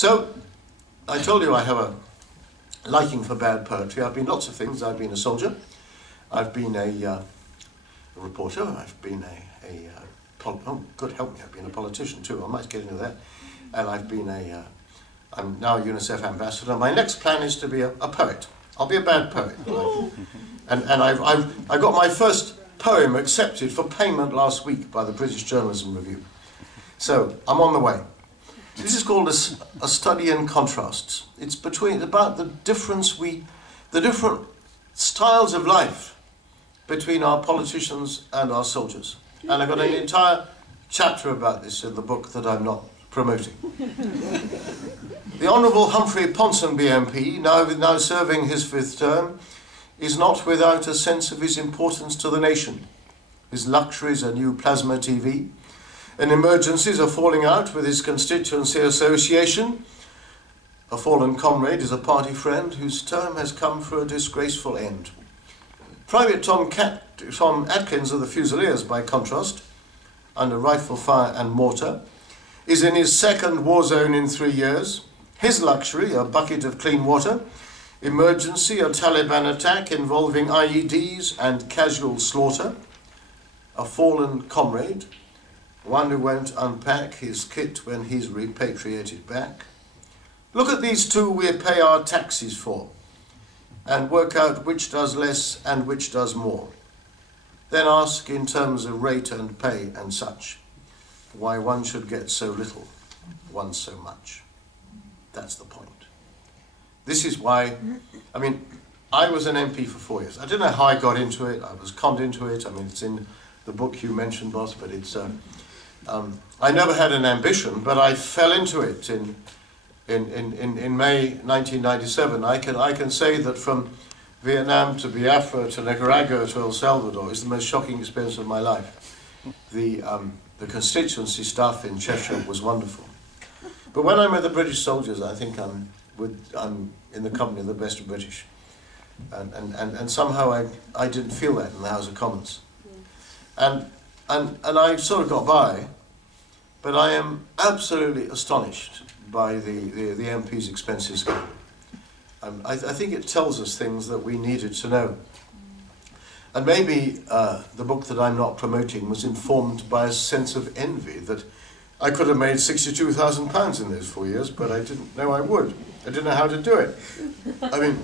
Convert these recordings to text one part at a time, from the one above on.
So, I told you I have a liking for bad poetry. I've been lots of things. I've been a soldier. I've been a reporter. I've been oh, good help me, I've been a politician too. I might get into that. And I've been I'm now a UNICEF ambassador. My next plan is to be a poet. I'll be a bad poet. And I got my first poem accepted for payment last week by the British Journalism Review. So, I'm on the way. This is called a study in contrasts. It's about the different styles of life between our politicians and our soldiers. And I've got an entire chapter about this in the book that I'm not promoting. The Honourable Humphrey Ponsonby MP, now serving his 5th term, is not without a sense of his importance to the nation. His luxury is a new plasma TV, and emergencies are falling out with his constituency association. A fallen comrade is a party friend whose term has come for a disgraceful end. Private Tom Atkins of the Fusiliers, by contrast, under rifle fire and mortar, is in his 2nd war zone in 3 years. His luxury, a bucket of clean water. Emergency, a Taliban attack involving IEDs and casual slaughter. A fallen comrade, one who won't unpack his kit when he's repatriated back. Look at these two we pay our taxes for, and work out which does less and which does more. Then ask in terms of rate and pay and such, why one should get so little, one so much. That's the point. This is why, I mean, I was an MP for 4 years. I don't know how I got into it. I was conned into it. I mean, it's in the book you mentioned, boss, but it's, I never had an ambition, but I fell into it in May 1997. I can say that from Vietnam to Biafra to Nicaragua to El Salvador is the most shocking experience of my life. The constituency stuff in Cheshire was wonderful. But when I'm with the British soldiers, I think I'm in the company of the best of British. And somehow I didn't feel that in the House of Commons. And I sort of got by, but I am absolutely astonished by the MP's expenses scale. I think it tells us things that we needed to know. And maybe the book that I'm not promoting was informed by a sense of envy that I could have made £62,000 in those 4 years, but I didn't know I would. I didn't know how to do it. I mean,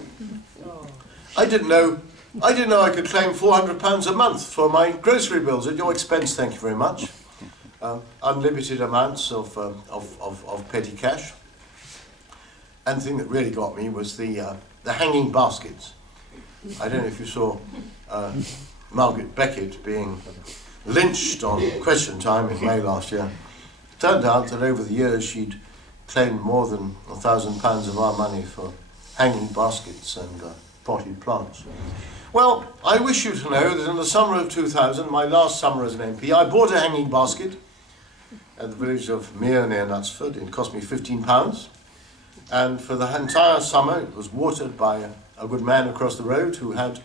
I didn't know I could claim £400 a month for my grocery bills at your expense, thank you very much. Unlimited amounts of petty cash. And the thing that really got me was the hanging baskets. I don't know if you saw Margaret Beckett being lynched on Question Time in May last year. It turned out that over the years she'd claimed more than £1,000 of our money for hanging baskets and potted plants. Well, I wish you to know that in the summer of 2000, my last summer as an MP, I bought a hanging basket at the village of Mere near Knutsford. It cost me £15. And for the entire summer, it was watered by a good man across the road who had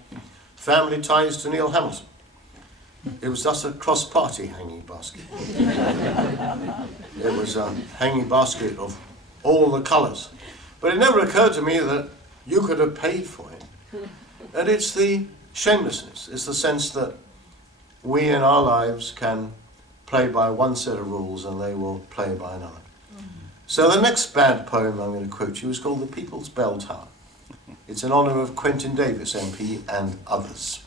family ties to Neil Hamilton. It was just a cross-party hanging basket. It was a hanging basket of all the colours. But it never occurred to me that you could have paid for it. And it's the shamelessness, it's the sense that we in our lives can play by one set of rules and they will play by another. So the next bad poem I'm going to quote you is called The People's Bell Tower. It's in honour of Quentin Davis MP and others.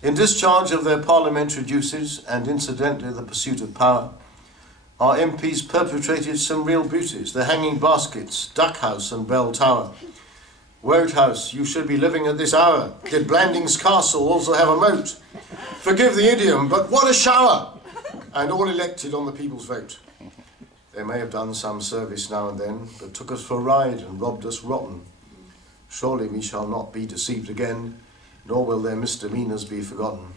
In discharge of their parliamentary duties and incidentally the pursuit of power, our MPs perpetrated some real beauties, the hanging baskets, duck house and bell tower. Wodehouse, you should be living at this hour. Did Blandings Castle also have a moat? Forgive the idiom, but what a shower! And all elected on the people's vote. They may have done some service now and then, but took us for a ride and robbed us rotten. Surely we shall not be deceived again, nor will their misdemeanours be forgotten.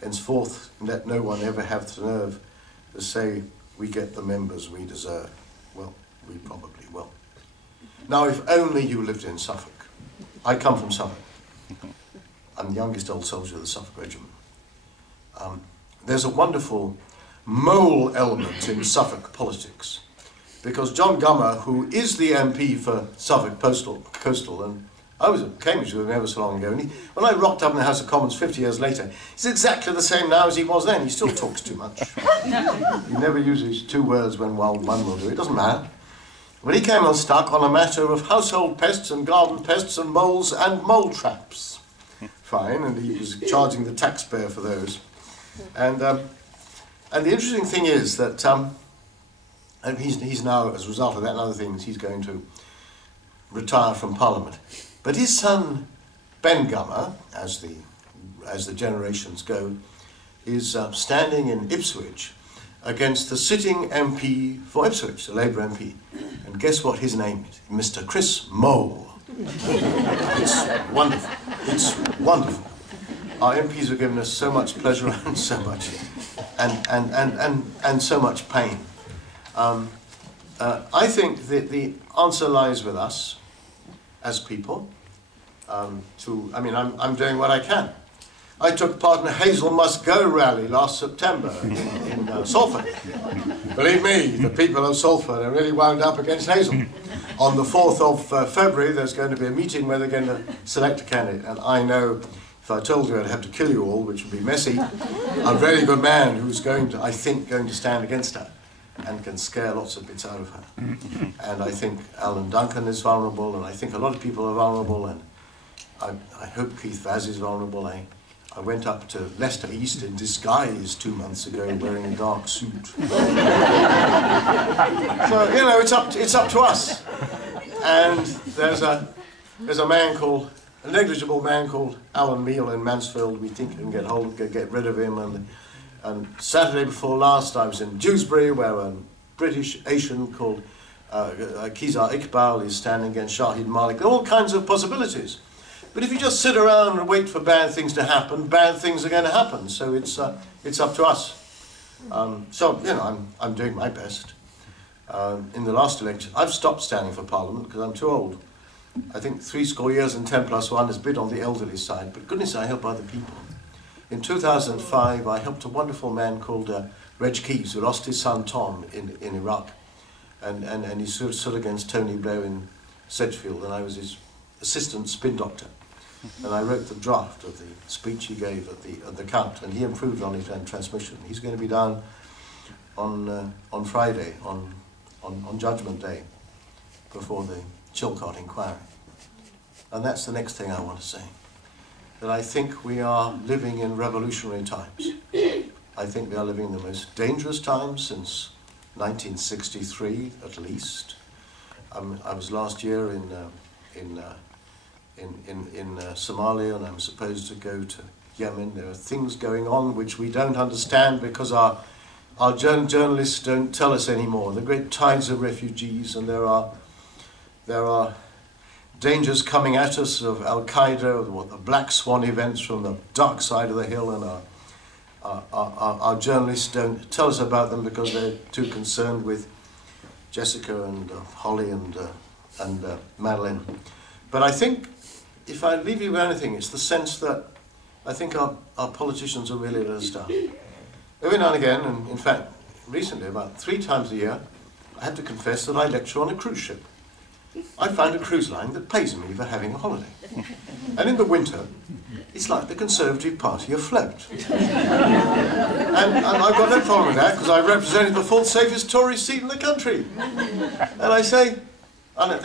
Henceforth, let no one ever have the nerve to say we get the members we deserve. Well, we probably will. Now, if only you lived in Suffolk. I come from Suffolk. I'm the youngest old soldier of the Suffolk Regiment. There's a wonderful mole element in Suffolk politics. because John Gummer, who is the MP for Suffolk Coastal, and I was at Cambridge with him ever so long ago, and when I rocked up in the House of Commons 50 years later, he's exactly the same now as he was then. He still talks too much. He never uses two words when one will do. It doesn't matter. But he came unstuck on a matter of household pests and garden pests and moles and mole traps. Fine, and he was charging the taxpayer for those. And the interesting thing is that and he's now, as a result of that and other things, he's going to retire from Parliament. But his son, Ben Gummer, as the generations go, is standing in Ipswich against the sitting MP for Ipswich, the Labour MP. And guess what his name is? Mr. Chris Mole. It's wonderful. It's wonderful. Our MPs have given us so much pleasure and so much and so much pain. I think that the answer lies with us as people. I'm doing what I can. I took part in a Hazel Must Go rally last September in Salford. Believe me, the people of Salford are really wound up against Hazel. On the 4th of February, there's going to be a meeting where they're going to select a candidate. And I know, if I told you I'd have to kill you all, which would be messy, a very good man who's going to, I think, going to stand against her and can scare lots of bits out of her. And I think Alan Duncan is vulnerable, and I think a lot of people are vulnerable, and I hope Keith Vaz is vulnerable. I went up to Leicester East in disguise 2 months ago wearing a dark suit. So, you know, it's up to us. And there's a negligible man called Alan Meal in Mansfield. We think we can get rid of him. And Saturday before last I was in Dewsbury, where a British Asian called Kizar Iqbal is standing against Shahid Malik. There are all kinds of possibilities. But if you just sit around and wait for bad things to happen, bad things are going to happen. So it's up to us. So, you know, I'm doing my best. In the last election, I've stopped standing for Parliament because I'm too old. I think 70 years and 10+1 is a bit on the elderly side, but goodness, I help other people. In 2005, I helped a wonderful man called Reg Keyes, who lost his son Tom in Iraq. And he stood against Tony Blair in Sedgefield, and I was his assistant spin doctor. And I wrote the draft of the speech he gave at the count, and he improved on it and transmission. He's going to be down on Friday, on Judgment Day, before the Chilcot inquiry. And that's the next thing I want to say. That I think we are living in revolutionary times. I think we are living in the most dangerous times since 1963, at least. I was last year in Somalia, and I'm supposed to go to Yemen. There are things going on which we don't understand because our journalists don't tell us anymore. The great tides of refugees, and there are dangers coming at us of Al-Qaeda, the Black Swan events from the dark side of the hill, and our journalists don't tell us about them because they're too concerned with Jessica and Holly and Madeline. But I think, if I leave you with anything, it's the sense that I think our politicians are really let us down. Every now and again, and in fact, recently, about 3 times a year, I have to confess that I lecture on a cruise ship. I found a cruise line that pays me for having a holiday. And in the winter, it's like the Conservative Party afloat. And I've got no problem with that, because I represented the 4th safest Tory seat in the country. And I say, and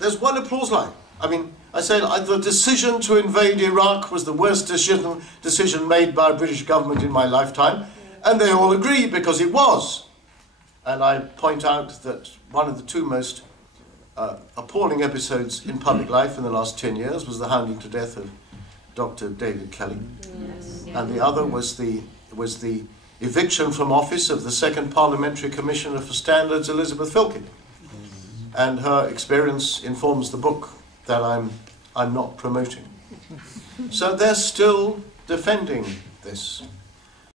there's one applause line. I mean, I say the decision to invade Iraq was the worst decision made by a British government in my lifetime, and they all agree because it was. And I point out that one of the 2 most appalling episodes in public life in the last 10 years was the hounding to death of Dr. David Kelly. Yes. And the other was the eviction from office of the 2nd Parliamentary Commissioner for Standards, Elizabeth Filkey. And her experience informs the book that I'm not promoting. So they're still defending this.